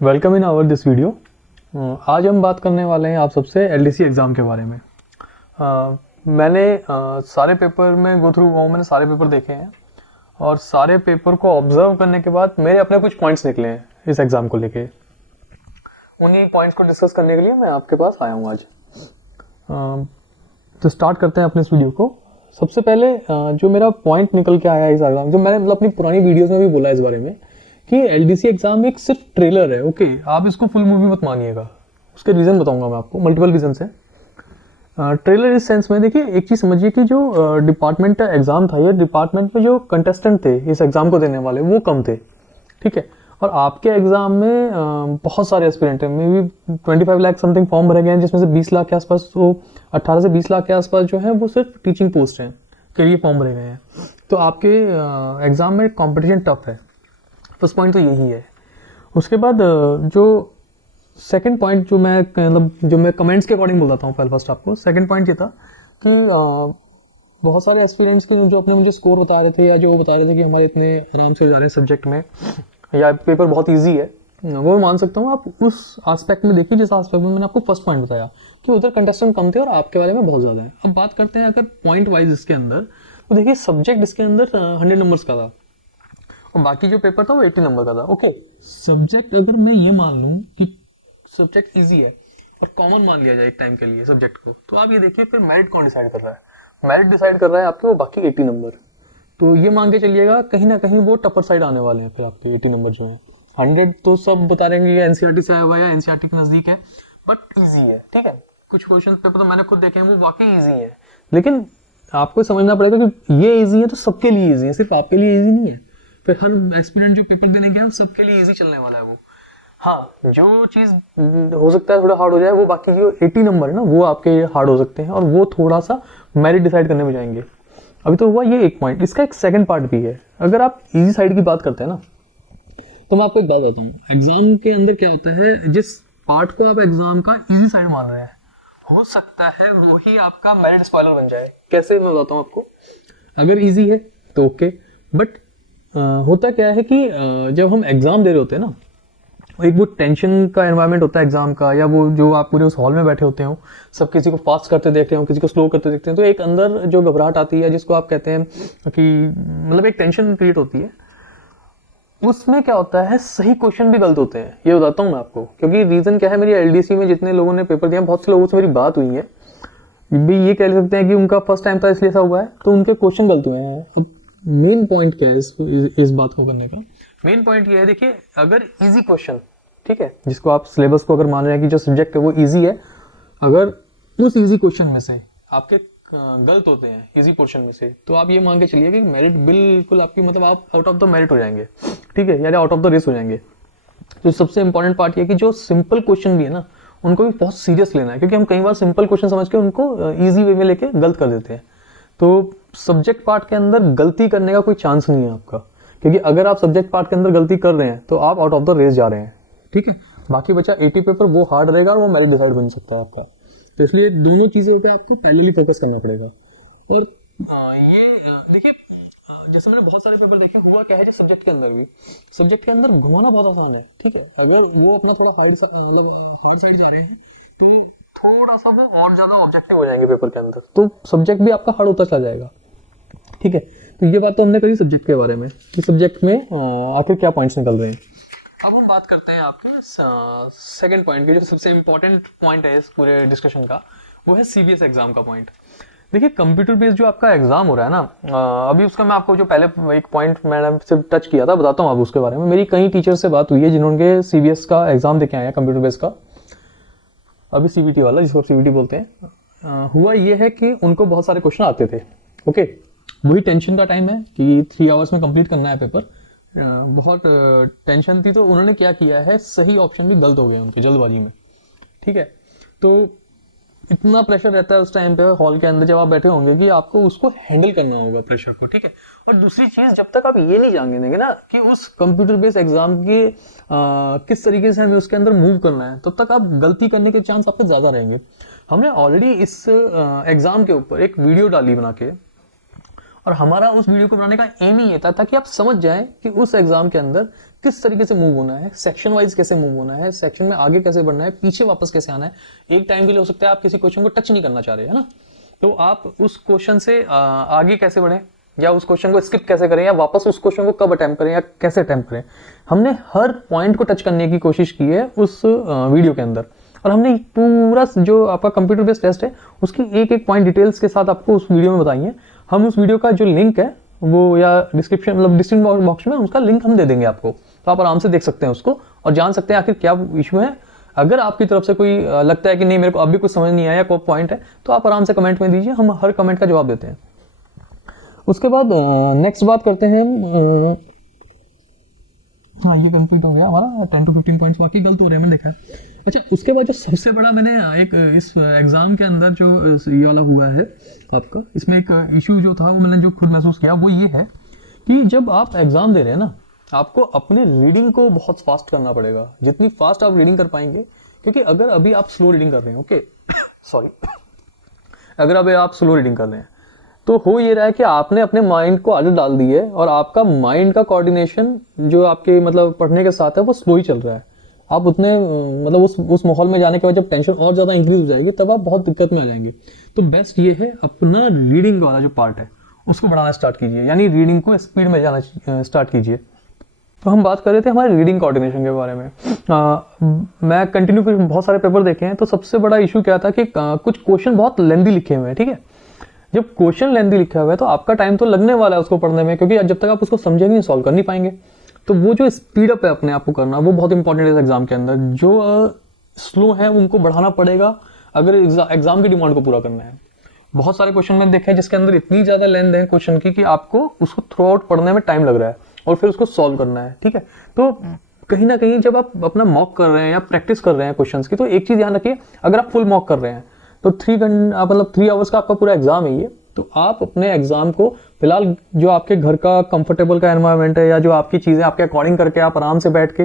Welcome in our this video. आज हम बात करने वाले हैं आप सबसे एलडीसी एग्ज़ाम के बारे में। मैंने सारे पेपर में गो थ्रू हुआ हूँ, मैंने सारे पेपर देखे हैं और सारे पेपर को ऑब्जर्व करने के बाद मेरे अपने कुछ पॉइंट्स निकले हैं इस एग्ज़ाम को लेके। उन्हीं पॉइंट्स को डिस्कस करने के लिए मैं आपके पास आया हूँ आज। तो स्टार्ट करते हैं अपने इस वीडियो को। सबसे पहले जो मेरा पॉइंट निकल के आया है इस एग्ज़ाम, जो मैंने मतलब अपनी पुरानी वीडियोज़ में भी बोला इस बारे में कि एलडीसी एग्जाम एक सिर्फ ट्रेलर है। ओके, आप इसको फुल मूवी मत मानिएगा। उसके रीज़न बताऊंगा मैं आपको, मल्टीपल रीजन है। ट्रेलर इस सेंस में देखिए, एक चीज़ समझिए कि जो डिपार्टमेंट एग्जाम था, ये डिपार्टमेंट में जो कंटेस्टेंट थे इस एग्जाम को देने वाले वो कम थे, ठीक है। और आपके एग्जाम में बहुत सारे एस्पिरेंट हैं, may be 25 lakh something form भरे गए हैं, जिसमें से 20 लाख के आसपास, तो 18 से 20 लाख के आसपास जो है वो सिर्फ टीचिंग पोस्ट हैं के लिए फॉर्म भरे गए हैं। तो आपके एग्जाम में कॉम्पिटिशन टफ है। फर्स्ट पॉइंट तो यही है। उसके बाद जो सेकंड पॉइंट जो मैं कमेंट्स के अकॉर्डिंग बोलता हूँ पहले फर्स्ट आपको, सेकंड पॉइंट ये था कि बहुत सारे एस्पिरेंट्स के जो अपने मुझे स्कोर बता रहे थे या जो बता रहे थे कि हमारे इतने आराम से हो जा रहे हैं सब्जेक्ट में या पेपर बहुत ईजी है, वो मैं मान सकता हूँ। आप उस आस्पेक्ट में देखिए जिस आस्पेक्ट में मैंने आपको फर्स्ट पॉइंट बताया कि उधर कंटेस्टेंट कम थे और आपके बारे में बहुत ज़्यादा है। अब बात करते हैं अगर पॉइंट वाइज इसके अंदर, तो देखिए सब्जेक्ट इसके अंदर 100 नंबर्स का था और बाकी जो पेपर था वो 80 नंबर का था। ओके, सब्जेक्ट अगर मैं ये मान लूँ कि सब्जेक्ट इजी है और कॉमन मान लिया जाए एक टाइम के लिए सब्जेक्ट को, तो आप ये देखिए फिर मेरिट कौन डिसाइड कर रहा है। मेरिट डिसाइड कर रहा है आपके वो बाकी 80 नंबर। तो ये मान के चलिएगा कहीं ना कहीं वो टपर साइड आने वाले हैं फिर आपके 80 नंबर जो है। 100 तो सब बता रहेंगे कि एनसीईआरटी से आया हुआ या एनसीईआरटी के नज़दीक है, बट ईजी है, ठीक है। कुछ क्वेश्चन पेपर तो मैंने खुद देखे हैं वो वाकई ईजी है, लेकिन आपको समझना पड़ेगा कि ये ईजी है तो सबके लिए ईजी है, सिर्फ आपके लिए ईजी नहीं है। फिर हर एस्पिरेंट जो पेपर देने गया है सबके लिए इजी चलने वाला है वो। हाँ, जो चीज़ हो सकता है थोड़ा हार्ड हो जाए, वो बाकी जो 80 नंबर है ना वो आपके हार्ड हो सकते हैं और वो थोड़ा सा मेरिट डिसाइड करने में जाएंगे। अभी तो हुआ ये एक पॉइंट। इसका एक सेकंड पार्ट भी है। अगर आप इजी साइड की बात करते हैं ना, तो मैं आपको एक बात बताता हूँ। एग्जाम के अंदर क्या होता है, जिस पार्ट को आप एग्जाम का इजी साइड मान रहे हैं, हो सकता है वही आपका मेरिट स्पॉइलर बन जाए। कैसे, मैं बताता हूँ आपको। अगर इजी है तो ओके, बट होता क्या है कि जब हम एग्ज़ाम दे रहे होते हैं ना, एक वो टेंशन का एनवायरनमेंट होता है एग्ज़ाम का, या वो जो आप पूरे उस हॉल में बैठे होते हो, सब किसी को फास्ट करते देखते हो, किसी को स्लो करते देखते हैं, तो एक अंदर जो घबराहट आती है जिसको आप कहते हैं कि मतलब एक टेंशन क्रिएट होती है। उसमें क्या होता है, सही क्वेश्चन भी गलत होते हैं। ये बताता हूँ मैं आपको, क्योंकि रीज़न क्या है, मेरी एलडीसी में जितने लोगों ने पेपर दिया, बहुत से लोगों से मेरी बात हुई है, भी ये कह सकते हैं कि उनका फर्स्ट टाइम था इसलिए ऐसा हुआ है, तो उनके क्वेश्चन गलत हुए हैं। अब मेन पॉइंट क्या है इस बात को करने का, मेन पॉइंट ये है, देखिए अगर इजी क्वेश्चन, ठीक है, जिसको आप सिलेबस को अगर मान रहे हैं कि जो सब्जेक्ट है वो इजी है, अगर उस इजी क्वेश्चन में से आपके गलत होते हैं इजी पोर्शन में से, तो आप ये मान के चलिए कि मेरिट बिल्कुल आपकी, मतलब आप आउट ऑफ द मेरिट हो जाएंगे, ठीक है, या आउट ऑफ द रेस हो जाएंगे। तो सबसे इंपॉर्टेंट पार्ट ये है कि जो सिंपल क्वेश्चन भी है ना, उनको भी बहुत सीरियस लेना है, क्योंकि हम कई बार सिंपल क्वेश्चन समझ के उनको इजी वे में लेके गलत कर देते हैं। तो सब्जेक्ट पार्ट के अंदर गलती करने का कोई चांस नहीं है आपका, क्योंकि अगर आप सब्जेक्ट पार्ट के अंदर गलती कर रहे हैं तो आप आउट ऑफ द रेस जा रहे हैं, ठीक है। बाकी बचा 80 पेपर, वो हार्ड रहेगा और वो मेरिट डिसाइड बन सकता है आपका। तो इसलिए दोनों चीज़ों पे आपको पैरेलली फोकस करना पड़ेगा। और ये देखिए, जैसे मैंने बहुत सारे पेपर देखे, हुआ क्या है जो सब्जेक्ट के अंदर भी, सब्जेक्ट के अंदर घुमाना बहुत आसान है, ठीक है। अगर वो अपना थोड़ा हार्ड साइड जा रहे हैं तो थोड़ा सा वो और ज्यादा ऑब्जेक्टिव हो जाएंगे पेपर के अंदर, तो सब्जेक्ट भी आपका हार्ड होता चला जाएगा, ठीक है। तो ये बात तो हमने करी सब्जेक्ट के बारे में कि सब्जेक्ट में आखिर क्या पॉइंट्स निकल रहे हैं। अब हम बात करते हैं आपके सेकंड पॉइंट की, जो सबसे इंपॉर्टेंट पॉइंट है इस पूरे डिस्कशन का, वो है सीबीएस एग्जाम का पॉइंट। देखिए कंप्यूटर बेस्ड जो आपका एग्जाम हो रहा है ना, अभी उसका मैं आपको जो पहले एक पॉइंट मैंने सिर्फ टच किया था, बताता हूँ अब उसके बारे में। मेरी कई टीचर से बात हुई है जिन्होंने सीबीएस का एग्जाम देके आए हैं, कंप्यूटर बेस्ड का, अभी सीबीटी वाला, जिसको सीबीटी बोलते हैं। हुआ ये है कि उनको बहुत सारे क्वेश्चन आते थे, ओके। वही टेंशन का टाइम है कि 3 आवर्स में कंप्लीट करना है पेपर, बहुत टेंशन थी, तो उन्होंने क्या किया है, सही ऑप्शन भी गलत हो गए उनके जल्दबाजी में, ठीक है। तो इतना प्रेशर रहता है उस टाइम पे हॉल के अंदर जब आप बैठे होंगे कि आपको उसको हैंडल करना होगा प्रेशर को, ठीक है। और दूसरी चीज, जब तक आप ये नहीं जान देंगे ना कि उस कंप्यूटर बेस्ड एग्जाम के किस तरीके से हमें उसके अंदर मूव करना है, तब तक आप गलती करने के चांस आपके ज्यादा रहेंगे। हमने ऑलरेडी इस एग्जाम के ऊपर एक वीडियो डाली बना के, और हमारा उस वीडियो को बनाने का एम ही ये था ताकि आप समझ जाएं कि उस एग्जाम के अंदर किस तरीके से मूव होना है, सेक्शन वाइज कैसे मूव होना है, सेक्शन में आगे कैसे बढ़ना है, पीछे वापस कैसे आना है। एक टाइम के लिए हो सकता है आप किसी क्वेश्चन को टच नहीं करना चाह रहे हैं ना, तो आप उस क्वेश्चन से आगे कैसे बढ़ें, या उस क्वेश्चन को स्किप कैसे करें, या वापस उस क्वेश्चन को कब अटेम्प्ट करें या कैसे अटेम्प्ट करें। हमने हर पॉइंट को टच करने की कोशिश की है उस वीडियो के अंदर, और हमने पूरा जो आपका कंप्यूटर बेस्ड टेस्ट है उसकी एक एक पॉइंट डिटेल्स के साथ आपको उस वीडियो में बताइए। हम उस वीडियो का जो लिंक है वो, या डिस्क्रिप्शन मतलब डिस्क्रिप्शन बॉक्स में उसका लिंक हम दे देंगे आपको, तो आप आराम से देख सकते हैं उसको और जान सकते हैं आखिर क्या इशू है। अगर आपकी तरफ से कोई लगता है कि नहीं मेरे को अभी कुछ समझ नहीं आया, कोई पॉइंट है, तो आप आराम से कमेंट में दीजिए, हम हर कमेंट का जवाब देते हैं। उसके बाद नेक्स्ट बात करते हैं, हाँ ये कंप्लीट हो गया हमारा 10 to 15 पॉइंट्स, बाकी गलत हो रहे हैं मैंने देखा है। अच्छा, उसके बाद जो सबसे बड़ा मैंने एक इस एग्जाम के अंदर जो ये वाला हुआ है आपका, इसमें एक इशू जो था वो मैंने जो खुद महसूस किया वो ये है कि जब आप एग्जाम दे रहे हैं ना, आपको अपने रीडिंग को बहुत फास्ट करना पड़ेगा, जितनी फास्ट आप रीडिंग कर पाएंगे। क्योंकि अगर अभी आप स्लो रीडिंग कर रहे हैं, ओके सॉरी, अगर अभी आप स्लो रीडिंग कर रहे हैं तो हो ये रहा है कि आपने अपने माइंड को आदत डाल दी है और आपका माइंड का कोऑर्डिनेशन जो आपके मतलब पढ़ने के साथ है वो स्लो ही चल रहा है। आप उतने मतलब उस माहौल में जाने के बाद जब टेंशन और ज़्यादा इंक्रीज हो जाएगी तब आप बहुत दिक्कत में आ जाएंगे। तो बेस्ट ये है अपना रीडिंग वाला जो पार्ट है उसको बढ़ाना स्टार्ट कीजिए, यानी रीडिंग को स्पीड में जाना स्टार्ट कीजिए। तो हम बात कर रहे थे हमारे रीडिंग कोऑर्डिनेशन के बारे में। मैं कंटिन्यू बहुत सारे पेपर देखे हैं, तो सबसे बड़ा इशू क्या था कि कुछ क्वेश्चन बहुत लेंदी लिखे हुए हैं, ठीक है। जब क्वेश्चन लेंदी लिखा हुआ है तो आपका टाइम तो लगने वाला है उसको पढ़ने में, क्योंकि जब तक आप उसको समझेंगे नहीं सॉल्व कर नहीं पाएंगे। तो वो जो स्पीड अप है अपने आप को करना वो बहुत इंपॉर्टेंट है इस एग्जाम के अंदर। जो स्लो है उनको बढ़ाना पड़ेगा अगर एग्जाम की डिमांड को पूरा करना है। बहुत सारे क्वेश्चन मैंने देखे हैं जिसके अंदर इतनी ज्यादा लेंथ है क्वेश्चन की कि आपको उसको थ्रू आउट पढ़ने में टाइम लग रहा है और फिर उसको सॉल्व करना है, ठीक है। तो कहीं ना कहीं जब आप अपना मॉक कर रहे हैं या प्रैक्टिस कर रहे हैं क्वेश्चंस की, तो एक चीज ध्यान रखिए, अगर आप फुल मॉक कर रहे हैं तो 3 आवर्स का आपका पूरा एग्जाम है ये, तो आप अपने एग्जाम को फिलहाल जो आपके घर का कंफर्टेबल का एनवायरनमेंट है या जो आपकी चीजें आपके अकॉर्डिंग करके आप आराम से बैठ के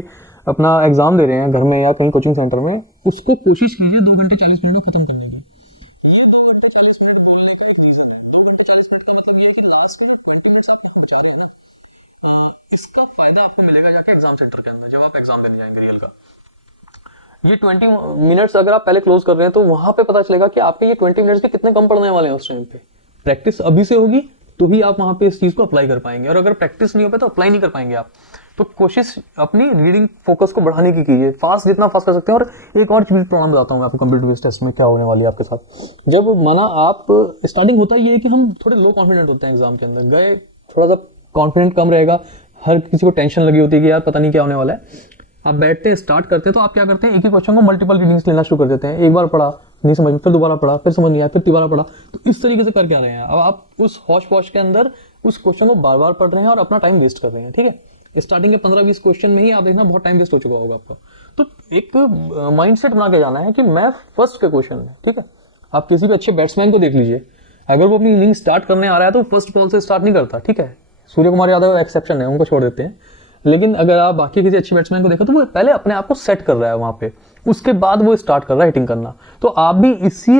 अपना एग्जाम दे रहे हैं घर में या कहीं कोचिंग सेंटर में, उसको कोशिश कीजिए 2 घंटे 40 मिनट में खत्म करने की। ये 2 घंटे 40 मिनट का मतलब ये है कि लास्ट में 20 मिनट्स आप बचा रहे हैं ना, इसका फायदा आपको मिलेगा जाके एग्जाम सेंटर के अंदर जब आप एग्जाम देने जाएंगे रियल का। ये 20 मिनट्स अगर आप पहले क्लोज कर रहे हैं तो वहां पे पता चलेगा कि आपके ये 20 मिनट्स के कितने कम पड़ने वाले हैं उस टाइम पे। प्रैक्टिस अभी से होगी तो ही आप वहां पे इस चीज को अप्लाई कर पाएंगे, और अगर प्रैक्टिस नहीं हो पाए तो अप्लाई नहीं कर पाएंगे आप। तो कोशिश अपनी रीडिंग फोकस को बढ़ाने की कीजिए, फास्ट जितना फास्ट कर सकते हैं। और एक और चीज प्रॉब्लम बताता हूँ मैं आपको कंप्यूटर बेस्ड टेस्ट में क्या होने वाली है आपके साथ। जब माना आप स्टार्टिंग होता ही है कि हम थोड़े लो कॉन्फिडेंट होते हैं एग्जाम के अंदर, गए थोड़ा सा कॉन्फिडेंट कम रहेगा, हर किसी को टेंशन लगी होती है कि यार पता नहीं क्या होने वाला है। आप बैठते हैं स्टार्ट करते हैं तो आप क्या करते हैं, एक ही क्वेश्चन को मल्टीपल रीडिंग्स लेना शुरू कर देते हैं। एक बार पढ़ा नहीं समझ में, फिर दोबारा पढ़ा, फिर समझ नहीं आया, फिर दोबारा पढ़ा। तो इस तरीके से कर क्या रहे हैं, अब आप उस हौश पौश के अंदर उस क्वेश्चन को बार बार पढ़ रहे हैं और अपना टाइम वेस्ट कर रहे हैं, ठीक है। स्टार्टिंग के 15-20 क्वेश्चन में ही आप देखना बहुत टाइम वेस्ट हो चुका होगा आपका। तो एक माइंडसेट बना के जाना है कि मैं फर्स्ट के क्वेश्चन में, ठीक है। आप किसी भी अच्छे बैट्समैन को देख लीजिए, अगर वो अपनी इनिंग स्टार्ट करने आ रहा है तो फर्स्ट बॉल से स्टार्ट नहीं करता, ठीक है। सूर्य कुमार यादव एक्सेप्शन है, उनको छोड़ देते हैं। लेकिन अगर आप बाकी किसी अच्छे बैट्समैन को देखो तो वो पहले अपने आप को सेट कर रहा है वहां पे, उसके बाद वो स्टार्ट कर रहा है हिटिंग करना। तो आप भी इसी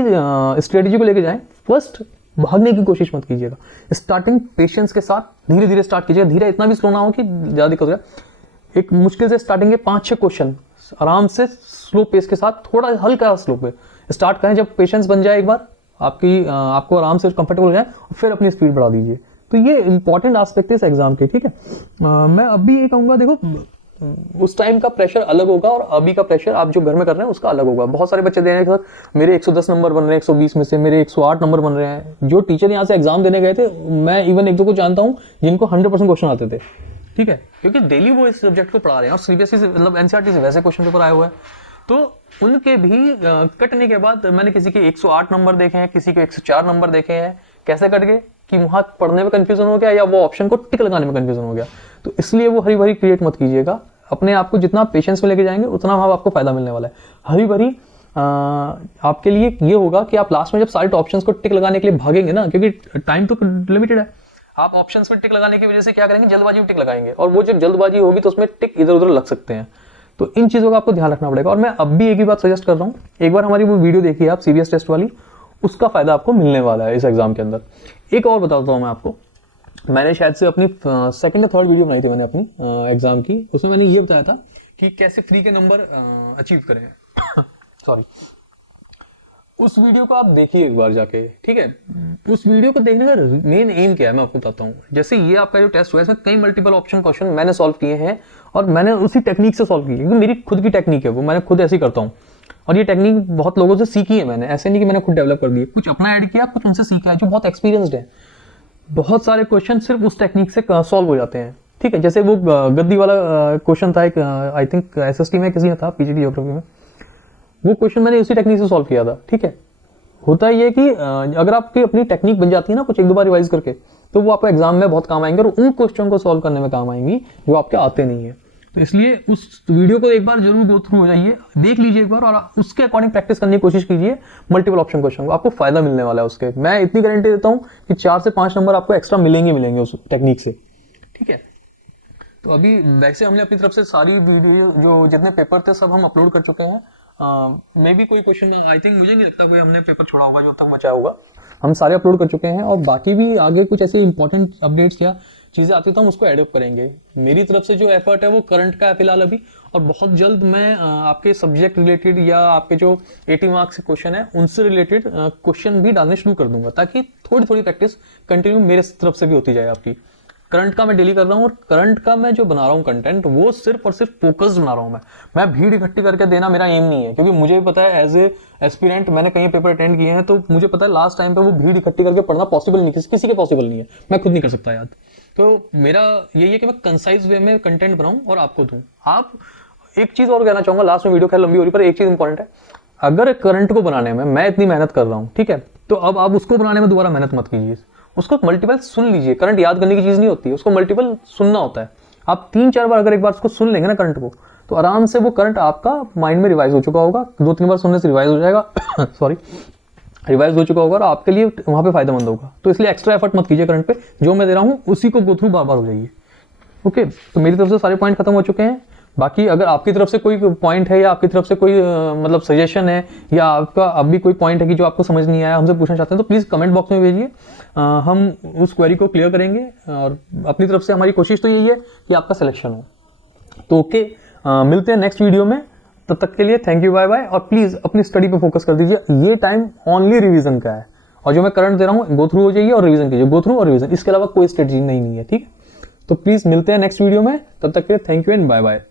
स्ट्रेटेजी को लेके जाएं। फर्स्ट भागने की कोशिश मत कीजिएगा, स्टार्टिंग पेशेंस के साथ धीरे धीरे स्टार्ट कीजिएगा। धीरे इतना भी स्लो ना हो कि ज्यादा दिक्कत हो जाए। एक मुश्किल से स्टार्टिंग के 5-6 क्वेश्चन आराम से स्लो पेस के साथ थोड़ा हल्का स्लो पे स्टार्ट करें। जब पेशेंस बन जाए एक बार आपको आराम से कंफर्टेबल हो जाए, फिर अपनी स्पीड बढ़ा दीजिए। तो ये इंपॉर्टेंट एस्पेक्ट है इस एग्जाम के, ठीक है। मैं अभी ये कहूंगा, देखो उस टाइम का प्रेशर अलग होगा और अभी का प्रेशर आप जो घर में कर रहे हैं उसका अलग होगा। बहुत सारे बच्चे दे रहे हैं सर मेरे 110 नंबर बन रहे हैं 120 में से, मेरे 108 नंबर बन रहे हैं। जो टीचर यहाँ से एग्जाम देने गए थे, मैं इवन 1-2 को जानता हूँ जिनको 100% क्वेश्चन आते थे, ठीक है, क्योंकि डेली वो इस सब्जेक्ट को पढ़ा रहे हैं और सीबीएसई से मतलब एनसीईआरटी से वैसे क्वेश्चन पेपर आए हुए हैं। तो उनके भी कटने के बाद मैंने किसी के 108 नंबर देखे हैं, किसी के 104 नंबर देखे हैं। कैसे कट गए कि वहां पढ़ने में कंफ्यूजन हो गया या वो ऑप्शन को टिक लगाने में कंफ्यूजन हो गया। तो इसलिए वो हरी भरी क्रिएट मत कीजिएगा। अपने आप को जितना पेशेंस में लेके जाएंगे उतना वहां आपको फायदा मिलने वाला है। हरी भरी आपके लिए ये होगा कि आप लास्ट में जब सारे ऑप्शंस को टिक लगाने के लिए भागेंगे ना, क्योंकि टाइम तो लिमिटेड है, आप ऑप्शंस में टिक लगाने की वजह से क्या करेंगे, जल्दबाजी में टिक लगाएंगे, और वो जब जल्दबाजी होगी तो उसमें टिक इधर उधर लग सकते हैं। तो इन चीजों का आपको ध्यान रखना पड़ेगा। और मैं अब भी एक ही बात सजेस्ट कर रहा हूँ, एक बार हमारी वो वीडियो देखिए आप सीबीएस टेस्ट वाली, उसका फायदा आपको मिलने वाला है इस एग्जाम के अंदर। एक और बताता हूँ मैं आपको, मैंने शायद से अपनी सेकंड या थर्ड वीडियो बनाई थी मैंने अपनी एग्जाम की, उसमें मैंने ये बताया था कि कैसे फ्री के नंबर अचीव करें। सॉरी, उस वीडियो को आप देखिए एक बार जाके, ठीक है। उस वीडियो को देखने का मेन एम क्या है मैं आपको बताता हूँ। जैसे ये आपका जो टेस्ट हुआ है इसमें कई मल्टीपल ऑप्शन क्वेश्चन मैंने सॉल्व किए हैं और मैंने उसी टेक्निक से सॉल्व किए, क्योंकि मेरी खुद की टेक्निक है वो, मैंने खुद ऐसे ही करता हूँ। और ये टेक्निक बहुत लोगों से सीखी है मैंने, ऐसे नहीं कि मैंने खुद डेवलप कर दी, कुछ अपना ऐड किया, कुछ उनसे सीखा है जो बहुत एक्सपीरियंसड है। बहुत सारे क्वेश्चन सिर्फ उस टेक्निक से सॉल्व हो जाते हैं, ठीक है। जैसे वो गद्दी वाला क्वेश्चन था एक, आई थिंक एसएसटी में किसी ने था, पीजीडी ज्योग्राफी में, वो क्वेश्चन मैंने उसी टेक्निक से सॉल्व किया था, ठीक है। होता ये कि अगर आपकी अपनी टेक्निक बन जाती है ना कुछ एक दो बार रिवाइज करके, तो वो आपको एग्जाम में बहुत काम आएंगे और उन क्वेश्चन को सॉल्व करने में काम आएंगी जो आपके आते नहीं है। तो इसलिए उस वीडियो को एक बार जरूर गो थ्रू हो जाइए, देख लीजिए एक बार और उसके अकॉर्डिंग प्रैक्टिस करने की कोशिश कीजिए मल्टीपल ऑप्शन क्वेश्चन को, आपको फायदा मिलने वाला है उसके। मैं इतनी गारंटी देता हूं कि 4 से 5 नंबर आपको एक्स्ट्रा मिलेंगे उस टेक्निक से, ठीक है। तो अभी वैसे हमने अपनी तरफ से सारी वीडियो जो जितने पेपर थे सब हम अपलोड कर चुके हैं। मे भी कोई क्वेश्चन, आई थिंक मुझे नहीं लगता कोई हमने पेपर छोड़ा होगा जो तक बचा होगा, हम सारे अपलोड कर चुके हैं। और बाकी भी आगे कुछ ऐसे इंपॉर्टेंट अपडेट्स या चीज़ें आती तो हम उसको एडअप करेंगे। मेरी तरफ से जो एफर्ट है वो करंट का है फिलहाल अभी, और बहुत जल्द मैं आपके सब्जेक्ट रिलेटेड या आपके जो 80 मार्क्स के क्वेश्चन है उनसे रिलेटेड क्वेश्चन भी डालने शुरू कर दूंगा, ताकि थोड़ी थोड़ी प्रैक्टिस कंटिन्यू मेरे तरफ से भी होती जाए आपकी। करंट का मैं डेली कर रहा हूँ, और करंट का मैं जो बना रहा हूँ कंटेंट वो सिर्फ और सिर्फ फोकस्ड बना रहा हूँ। मैं भीड़ इकट्ठी करके देना मेरा एम नहीं है, क्योंकि मुझे भी पता है एज ए एस्पिरेंट मैंने कई पेपर अटेंड किए हैं, तो मुझे पता है लास्ट टाइम पे वो भीड़ इकट्ठी करके पढ़ना पॉसिबल नहीं, किसी के पॉसिबल नहीं है, मैं खुद नहीं कर सकता याद। तो मेरा यही है कि मैं कंसाइज वे में कंटेंट बनाऊं और आपको दूं। आप एक चीज और कहना चाहूंगा, लास्ट में वीडियो खैर लंबी हो रही, पर एक चीज इंपॉर्टेंट है, अगर करंट को बनाने में मैं इतनी मेहनत कर रहा हूं, ठीक है, तो अब आप उसको बनाने में दोबारा मेहनत मत कीजिए, उसको मल्टीपल सुन लीजिए। करंट याद करने की चीज नहीं होती है, उसको मल्टीपल सुनना होता है। आप 3-4 बार अगर एक बार उसको सुन लेंगे ना करंट को, तो आराम से वो करंट आपका माइंड में रिवाइज हो चुका होगा, 2-3 बार सुनने से रिवाइज हो जाएगा सॉरी, रिवाइज हो चुका होगा और आपके लिए वहां पे फायदेमंद होगा। तो इसलिए एक्स्ट्रा एफर्ट मत कीजिए करंट पे, जो मैं दे रहा हूँ उसी को गो थ्रू बार बार हो जाइए। ओके, तो मेरी तरफ से सारे पॉइंट खत्म हो चुके हैं। बाकी अगर आपकी तरफ से कोई पॉइंट है या आपकी तरफ से कोई मतलब सजेशन है, या आपका अब भी कोई पॉइंट है कि जो आपको समझ नहीं आया, हमसे पूछना चाहते हैं, तो प्लीज़ कमेंट बॉक्स में भेजिए, हम उस क्वेरी को क्लियर करेंगे। और अपनी तरफ से हमारी कोशिश तो यही है कि आपका सिलेक्शन हो। तो ओके, मिलते हैं नेक्स्ट वीडियो में, तब तक के लिए थैंक यू, बाय बाय। और प्लीज़ अपनी स्टडी पे फोकस कर दीजिए, ये टाइम ओनली रिवीजन का है, और जो मैं करंट दे रहा हूँ गो थ्रू हो जाइए और रिवीजन कीजिए, गो थ्रू और रिवीजन, इसके अलावा कोई स्ट्रेटजी नहीं है, ठीक है। तो प्लीज़ मिलते हैं नेक्स्ट वीडियो में, तब तक के लिए thank you and bye bye.